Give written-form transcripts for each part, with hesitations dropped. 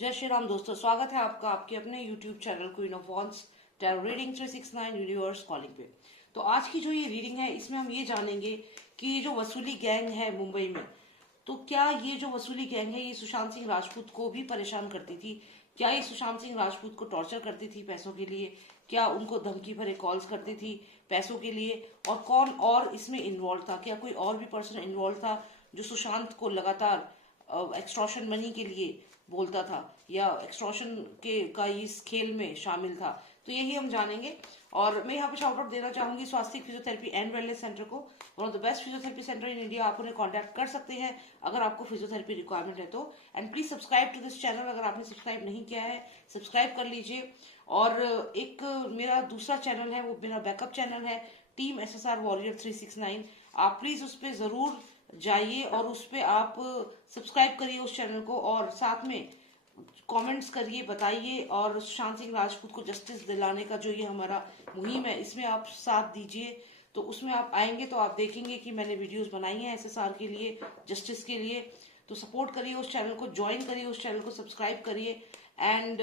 जय श्री राम दोस्तों, स्वागत है आपका आपके अपने YouTube channel queen of wands tarot reading 369 universe calling पे। तो आज की जो ये रीडिंग है इसमें हम ये जानेंगे कि ये जो वसूली गैंग है मुंबई में, तो क्या ये जो वसूली गैंग है ये सुशांत सिंह राजपूत को भी परेशान करती थी? क्या ये सुशांत सिंह राजपूत को टॉर्चर करती थी पैसों के लिए? क्या उनको धमकी भरे कॉल्स करती थी पैसों के लिए? और कौन और इसमें इन्वॉल्व था? क्या कोई और भी पर्सन इन्वॉल्व था जो सुशांत को लगातार एक्सटॉर्शन मनी के लिए बोलता था या एक्सटॉर्शन के का इस खेल में शामिल था? तो यही हम जानेंगे। और मैं यहाँ पे शाउट आउट देना चाहूंगी स्वास्थ्य फिजियोथेरेपी एंड वेलनेस सेंटर को, one of the best physiotherapy centre in India. आप उन्हें कांटेक्ट कर सकते हैं अगर आपको फिजियोथेरेपी रिक्वायरमेंट है तो। And please subscribe to this channel, अगर आपने सब्सक्राइब नहीं किया है सब्सक्राइब कर लीजिए। और एक मेरा दूसरा चैनल है, वो मेरा बैकअप चैनल है, टीम SSR वॉरियर 369। आप प्लीज उस पर जरूर जाइए और उस पर आप सब्सक्राइब करिए उस चैनल को, और साथ में कमेंट्स करिए, बताइए। और सुशांत सिंह राजपूत को जस्टिस दिलाने का जो ये हमारा मुहिम है इसमें आप साथ दीजिए। तो उसमें आप आएंगे तो आप देखेंगे कि मैंने वीडियोस बनाई हैं SSR के लिए, जस्टिस के लिए। तो सपोर्ट करिए उस चैनल को, ज्वाइन करिए उस चैनल को, सब्सक्राइब करिए। एंड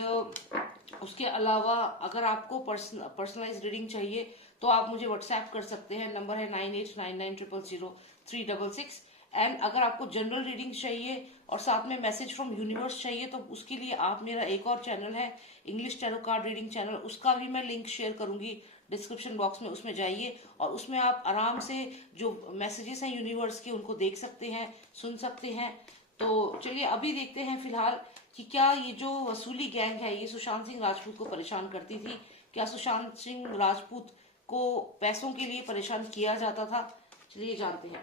उसके अलावा अगर आपको पर्सनलाइज रीडिंग चाहिए तो आप मुझे व्हाट्सएप कर सकते हैं, नंबर है 9899000366। एंड अगर आपको जनरल रीडिंग चाहिए और साथ में मैसेज फ्रॉम यूनिवर्स चाहिए तो उसके लिए आप मेरा एक और चैनल है English tarot card reading channel, उसका भी मैं लिंक शेयर करूंगी डिस्क्रिप्शन बॉक्स में, उसमें जाइए और उसमें आप आराम से जो मैसेजेस हैं यूनिवर्स के उनको देख सकते हैं, सुन सकते हैं। तो चलिए अभी देखते हैं फिलहाल कि क्या ये जो वसूली गैंग है ये सुशांत सिंह राजपूत को परेशान करती थी? क्या सुशांत सिंह राजपूत को पैसों के लिए परेशान किया जाता था? चलिए जानते हैं।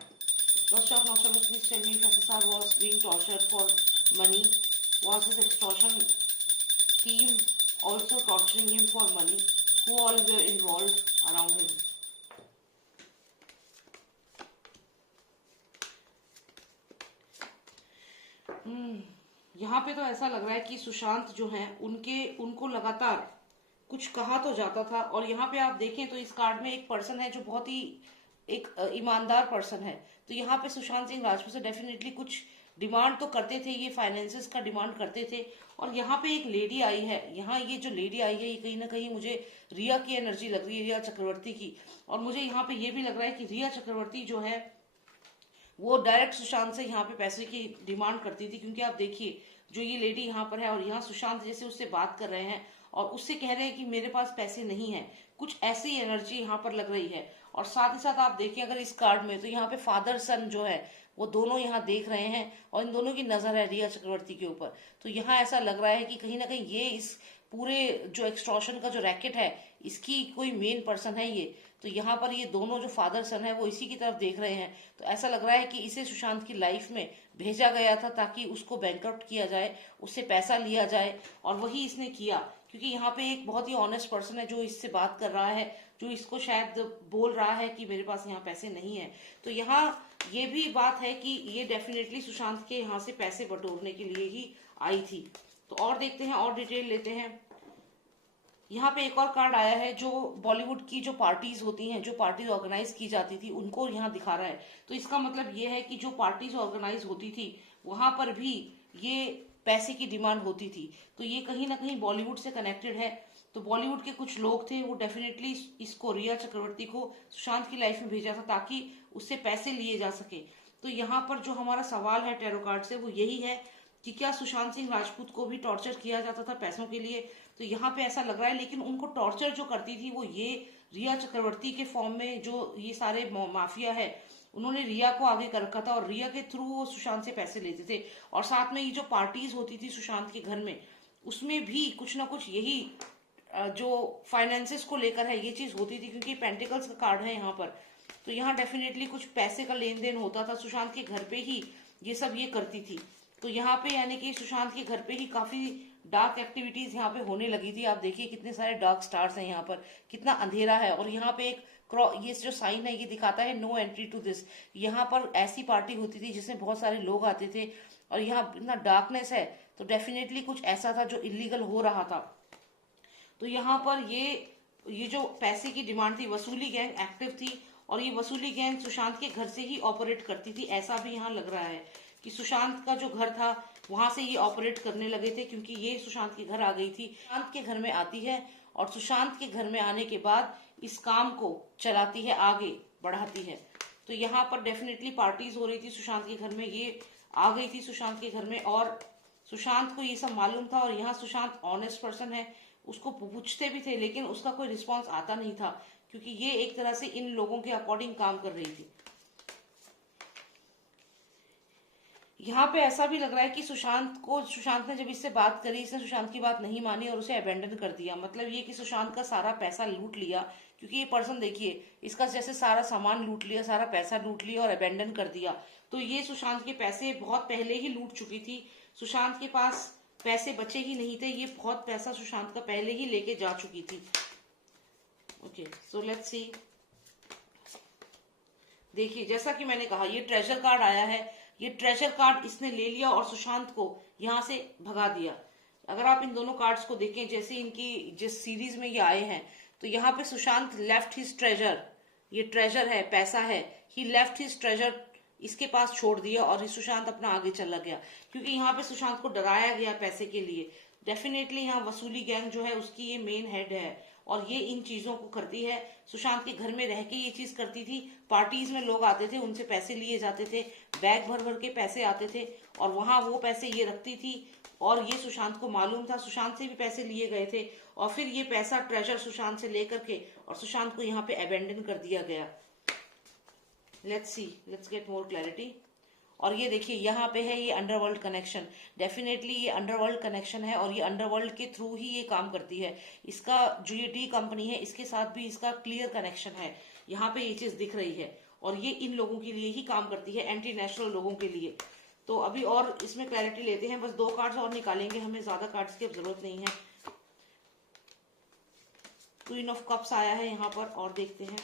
First of all, please tell me if SSR was being tortured for money. Was his extortion team also torturing him for money? Who all were involved around him? यहाँ पे तो ऐसा लग रहा है कि सुशांत जो है उनको लगातार कुछ कहा तो जाता था। और यहाँ पे आप देखें तो इस कार्ड में एक पर्सन है जो बहुत ही एक ईमानदार पर्सन है। तो यहाँ पे सुशांत सिंह राजपूत से डेफिनेटली कुछ डिमांड तो करते थे, ये फाइनेंसेस का डिमांड करते थे। और यहाँ पे एक लेडी आई है, यहाँ ये जो लेडी आई है ये कहीं ना कहीं मुझे रिया की एनर्जी लग रही है, रिया चक्रवर्ती की। और मुझे यहाँ पे ये भी लग रहा है कि रिया चक्रवर्ती जो है वो डायरेक्ट सुशांत से यहाँ पे पैसे की डिमांड करती थी। क्योंकि आप देखिए जो ये लेडी यहाँ पर है और यहाँ सुशांत जैसे उससे बात कर रहे हैं और उससे कह रहे हैं कि मेरे पास पैसे नहीं है, कुछ ऐसी एनर्जी यहाँ पर लग रही है। और साथ ही साथ आप देखिए अगर इस कार्ड में तो यहाँ पे फादर सन जो है वो दोनों यहाँ देख रहे हैं और इन दोनों की नजर है रिया चक्रवर्ती के ऊपर। तो यहाँ ऐसा लग रहा है कि कहीं ना कहीं ये इस पूरे जो एक्सटॉर्शन का जो रैकेट है इसकी कोई मेन पर्सन है ये। तो यहाँ पर ये दोनों जो फादर सन है वो इसी की तरफ देख रहे हैं। तो ऐसा लग रहा है कि इसे सुशांत की लाइफ में भेजा गया था ताकि उसको बैंकरप्ट किया जाए, उससे पैसा लिया जाए, और वही इसने किया। क्योंकि यहाँ पे एक बहुत ही ऑनेस्ट पर्सन है जो इससे बात कर रहा है, जो इसको शायद बोल रहा है कि मेरे पास यहाँ पैसे नहीं है। तो यहाँ ये भी बात है कि ये डेफिनेटली सुशांत के यहाँ से पैसे बटोरने के लिए ही आई थी। तो और देखते हैं और डिटेल लेते हैं। यहाँ पे एक और कार्ड आया है जो बॉलीवुड की जो पार्टीज होती हैं, जो पार्टीज ऑर्गेनाइज की जाती थी उनको यहाँ दिखा रहा है। तो इसका मतलब ये है कि जो पार्टीज ऑर्गेनाइज होती थी वहां पर भी ये पैसे की डिमांड होती थी। तो ये कहीं ना कहीं बॉलीवुड से कनेक्टेड है। तो बॉलीवुड के कुछ लोग थे वो डेफिनेटली इसको रिया चक्रवर्ती को सुशांत की लाइफ में भेजा था ताकि उससे पैसे लिए जा सके। तो यहाँ पर जो हमारा सवाल है टैरो कार्ड से वो यही है कि क्या सुशांत सिंह राजपूत को भी टॉर्चर किया जाता था पैसों के लिए? तो यहाँ पे ऐसा लग रहा है, लेकिन उनको टॉर्चर जो करती थी वो ये रिया चक्रवर्ती के फॉर्म में, जो ये सारे माफिया है उन्होंने रिया को आगे कर रखा था और रिया के थ्रू वो सुशांत से पैसे लेते थे। और साथ में ये जो पार्टीज होती थी सुशांत के घर में उसमें भी कुछ ना कुछ यही जो फाइनेंसेस को लेकर है ये चीज होती थी। क्योंकि पेंटिकल्स का कार्ड है यहाँ पर, तो यहाँ डेफिनेटली कुछ पैसे का लेन देन होता था। सुशांत के घर पे ही ये सब ये करती थी। तो यहाँ पे यानी कि सुशांत के घर पे ही काफी डार्क एक्टिविटीज यहाँ पे होने लगी थी। आप देखिए कितने सारे डार्क स्टार्स हैं यहाँ पर, कितना अंधेरा है। और यहाँ पे एक ये जो साइन है ये दिखाता है नो एंट्री टू दिस। यहाँ पर ऐसी पार्टी होती थी जिसमें बहुत सारे लोग आते थे और यहाँ इतना डार्कनेस है तो डेफिनेटली कुछ ऐसा था जो इलीगल हो रहा था। तो यहाँ पर ये जो पैसे की डिमांड थी, वसूली गैंग एक्टिव थी और ये वसूली गैंग सुशांत के घर से ही ऑपरेट करती थी, ऐसा भी यहाँ लग रहा है। कि सुशांत का जो घर था वहां से ये ऑपरेट करने लगे थे, क्योंकि ये सुशांत के घर आ गई थी, सुशांत के घर में आती है और सुशांत के घर में आने के बाद इस काम को चलाती है, आगे बढ़ाती है। तो यहाँ पर डेफिनेटली पार्टीज हो रही थी सुशांत के घर में, ये आ गई थी सुशांत के घर में और सुशांत को ये सब मालूम था। और यहाँ सुशांत ऑनेस्ट पर्सन है, उसको पूछते भी थे लेकिन उसका कोई रिस्पॉन्स आता नहीं था, क्योंकि ये एक तरह से इन लोगों के अकॉर्डिंग काम कर रही थी। यहाँ पे ऐसा भी लग रहा है कि सुशांत ने जब इससे बात करी, इसने सुशांत की बात नहीं मानी और उसे अबेंडन कर दिया। मतलब ये कि सुशांत का सारा पैसा लूट लिया, क्योंकि ये पर्सन देखिए, इसका जैसे सारा सामान लूट लिया, सारा पैसा लूट लिया और अबेंडन कर दिया। तो ये सुशांत के पैसे बहुत पहले ही लूट चुकी थी, सुशांत के पास पैसे बचे ही नहीं थे, ये बहुत पैसा सुशांत का पहले ही लेके जा चुकी थी। Okay, so let's see. देखिए, जैसा कि मैंने कहा, ये ट्रेजर कार्ड आया है, ये ट्रेजर कार्ड इसने ले लिया और सुशांत को यहां से भगा दिया। अगर आप इन दोनों कार्ड्स को देखें, जैसे इनकी जिस सीरीज में ये आए हैं, तो यहाँ पे सुशांत लेफ्ट हिज ट्रेजर, ये ट्रेजर है, पैसा है, ही लेफ्ट हिज ट्रेजर, इसके पास छोड़ दिया और सुशांत अपना आगे चला गया, क्योंकि यहाँ पे सुशांत को डराया गया पैसे के लिए। डेफिनेटली यहाँ वसूली गैंग जो है उसकी ये मेन हेड है और ये इन चीजों को करती है। सुशांत के घर में रह के ये चीज करती थी, पार्टीज में लोग आते थे, उनसे पैसे लिए जाते थे, बैग भर भर के पैसे आते थे और वहां वो पैसे ये रखती थी और ये सुशांत को मालूम था, सुशांत से भी पैसे लिए गए थे और फिर ये पैसा ट्रेजर सुशांत से लेकर के और सुशांत को यहाँ पे अबेंडन कर दिया गया। Let's see, let's get more clarity. और ये देखिए, यहाँ पे है ये अंडरवर्ल्ड कनेक्शन, डेफिनेटली ये अंडरवर्ल्ड कनेक्शन है और ये अंडरवर्ल्ड के थ्रू ही ये काम करती है। इसका जो ये डी कंपनी है, इसके साथ भी इसका क्लियर कनेक्शन है, यहाँ पे ये चीज दिख रही है और ये इन लोगों के लिए ही काम करती है, एंटी नेशनल लोगों के लिए। तो अभी और इसमें क्लैरिटी लेते हैं, बस 2 कार्ड्स और निकालेंगे, हमें ज्यादा कार्ड्स की अब जरूरत नहीं है। क्वीन ऑफ कप्स आया है यहाँ पर और देखते हैं,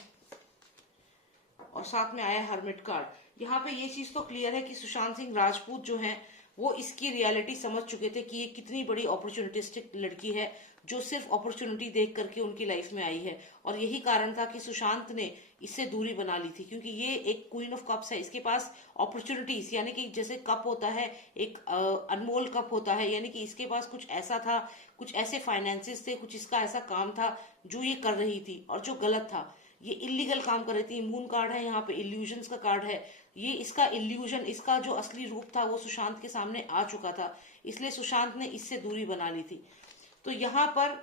और साथ में आया हर्मिट कार्ड। यहाँ पे ये चीज तो क्लियर है कि सुशांत सिंह राजपूत जो है वो इसकी रियलिटी समझ चुके थे कि ये कितनी बड़ी अपॉर्चुनिटिस्टिक लड़की है, जो सिर्फ अपॉर्चुनिटी देख करके उनकी लाइफ में आई है। और यही कारण था कि सुशांत ने इससे दूरी बना ली थी, क्योंकि ये एक क्वीन ऑफ कप्स है, इसके पास अपॉर्चुनिटीज, यानी कि जैसे कप होता है एक अनमोल कप होता है, यानी कि इसके पास कुछ ऐसा था, कुछ ऐसे फाइनेंसेस थे, कुछ इसका ऐसा काम था जो ये कर रही थी और जो गलत था, ये इलीगल काम कर रही थी। मून कार्ड है यहाँ पे, इल्यूजन्स का कार्ड है, ये इसका इल्यूजन, इसका जो असली रूप था वो सुशांत के सामने आ चुका था, इसलिए सुशांत ने इससे दूरी बना ली थी। तो यहाँ पर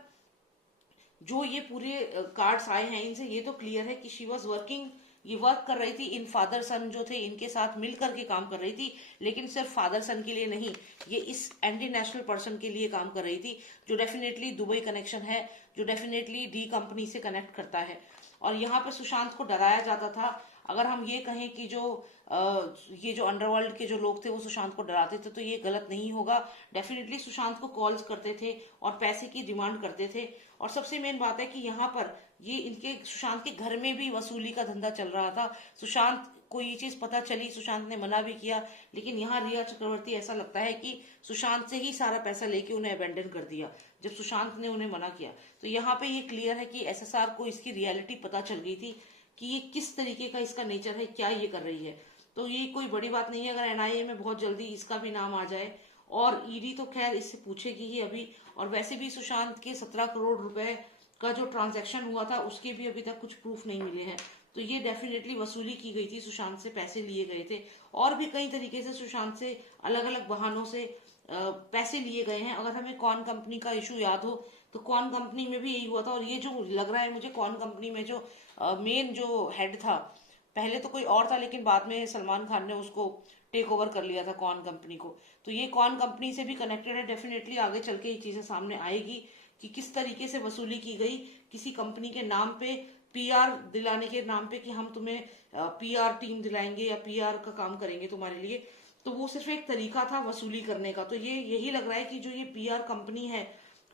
जो ये पूरे कार्ड्स आए हैं, इनसे ये तो क्लियर है कि शी वॉज वर्किंग, ये वर्क कर रही थी, इन फादर सन जो थे इनके साथ मिलकर के काम कर रही थी, लेकिन सिर्फ फादर सन के लिए नहीं, ये इस एंटी नेशनल पर्सन के लिए काम कर रही थी, जो डेफिनेटली दुबई कनेक्शन है, जो डेफिनेटली डी कंपनी से कनेक्ट करता है। और यहाँ पे सुशांत को डराया जाता था। अगर हम ये कहें कि ये जो अंडरवर्ल्ड के जो लोग थे वो सुशांत को डराते थे, तो ये गलत नहीं होगा। डेफिनेटली सुशांत को कॉल्स करते थे और पैसे की डिमांड करते थे। और सबसे मेन बात है कि यहाँ पर ये इनके सुशांत के घर में भी वसूली का धंधा चल रहा था। सुशांत को ये चीज पता चली, सुशांत ने मना भी किया, लेकिन यहाँ रिया चक्रवर्ती ऐसा लगता है कि सुशांत से ही सारा पैसा लेके उन्हें अबेंडन कर दिया जब सुशांत ने उन्हें मना किया। तो यहाँ पे ये क्लियर है कि एसएसआर को इसकी रियलिटी पता चल गई थी कि ये किस तरीके का इसका नेचर है, क्या ये कर रही है। तो ये कोई बड़ी बात नहीं है अगर एनआईए में बहुत जल्दी इसका भी नाम आ जाए, और ईडी तो खैर इससे पूछेगी ही अभी। और वैसे भी सुशांत के 17 करोड़ रुपए का जो ट्रांजैक्शन हुआ था उसके भी अभी तक कुछ प्रूफ नहीं मिले हैं। तो ये डेफिनेटली वसूली की गई थी, सुशांत से पैसे लिए गए थे, और भी कई तरीके से सुशांत से अलग अलग बहानों से पैसे लिए गए हैं। अगर हमें कॉन कंपनी का इशू याद हो तो कॉन कंपनी में भी यही हुआ था। और ये जो लग रहा है मुझे, कॉन कंपनी में जो मेन जो हेड था, पहले तो कोई और था लेकिन बाद में सलमान खान ने उसको टेक ओवर कर लिया था कॉन कंपनी को। तो ये कॉन कंपनी से भी कनेक्टेड है। डेफिनेटली आगे चल के ये चीजें सामने आएगी कि किस तरीके से वसूली की गई किसी कंपनी के नाम पे, पीआर दिलाने के नाम पे, कि हम तुम्हें पीआर टीम दिलाएंगे या पीआर का काम करेंगे तुम्हारे लिए। तो वो सिर्फ एक तरीका था वसूली करने का। तो ये यही लग रहा है कि जो ये पीआर कंपनी है,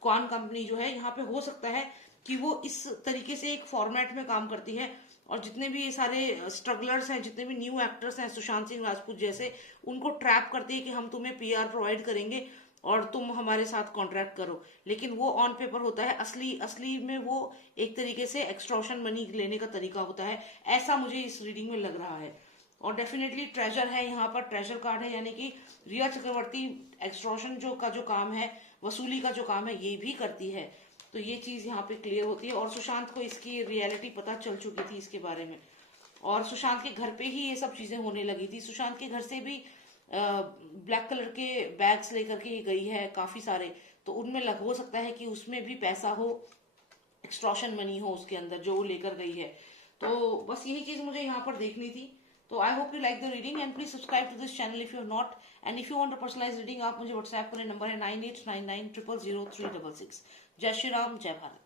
कॉन कंपनी जो है, यहाँ पे हो सकता है कि वो इस तरीके से एक फॉर्मेट में काम करती है, और जितने भी ये सारे स्ट्रगलर्स हैं, जितने भी न्यू एक्टर्स हैं सुशांत सिंह राजपूत जैसे, उनको ट्रैप करती है कि हम तुम्हें पीआर प्रोवाइड करेंगे और तुम हमारे साथ कॉन्ट्रैक्ट करो। लेकिन वो ऑन पेपर होता है, असली में वो एक तरीके से एक्सटॉर्शन मनी लेने का तरीका होता है, ऐसा मुझे इस रीडिंग में लग रहा है। और डेफिनेटली ट्रेजर है, यहाँ पर ट्रेजर कार्ड है, यानी कि रिया चक्रवर्ती एक्सट्रॉशन जो काम है, वसूली का जो काम है, ये भी करती है। तो ये चीज यहाँ पे क्लियर होती है। और सुशांत को इसकी रियलिटी पता चल चुकी थी इसके बारे में, और सुशांत के घर पे ही ये सब चीजें होने लगी थी। सुशांत के घर से भी ब्लैक कलर के बैग्स लेकर के गई है काफी सारे, तो उनमें हो सकता है कि उसमें भी पैसा हो, एक्सट्रॉशन मनी हो उसके अंदर जो वो लेकर गई है। तो बस यही चीज मुझे यहाँ पर देखनी थी। तो I hope you like the reading and please subscribe to this channel if you are not, and if you want personalize reading आप मुझे व्हाट्सएप करें, नंबर है 9899000366। जय श्री राम, जय भारत।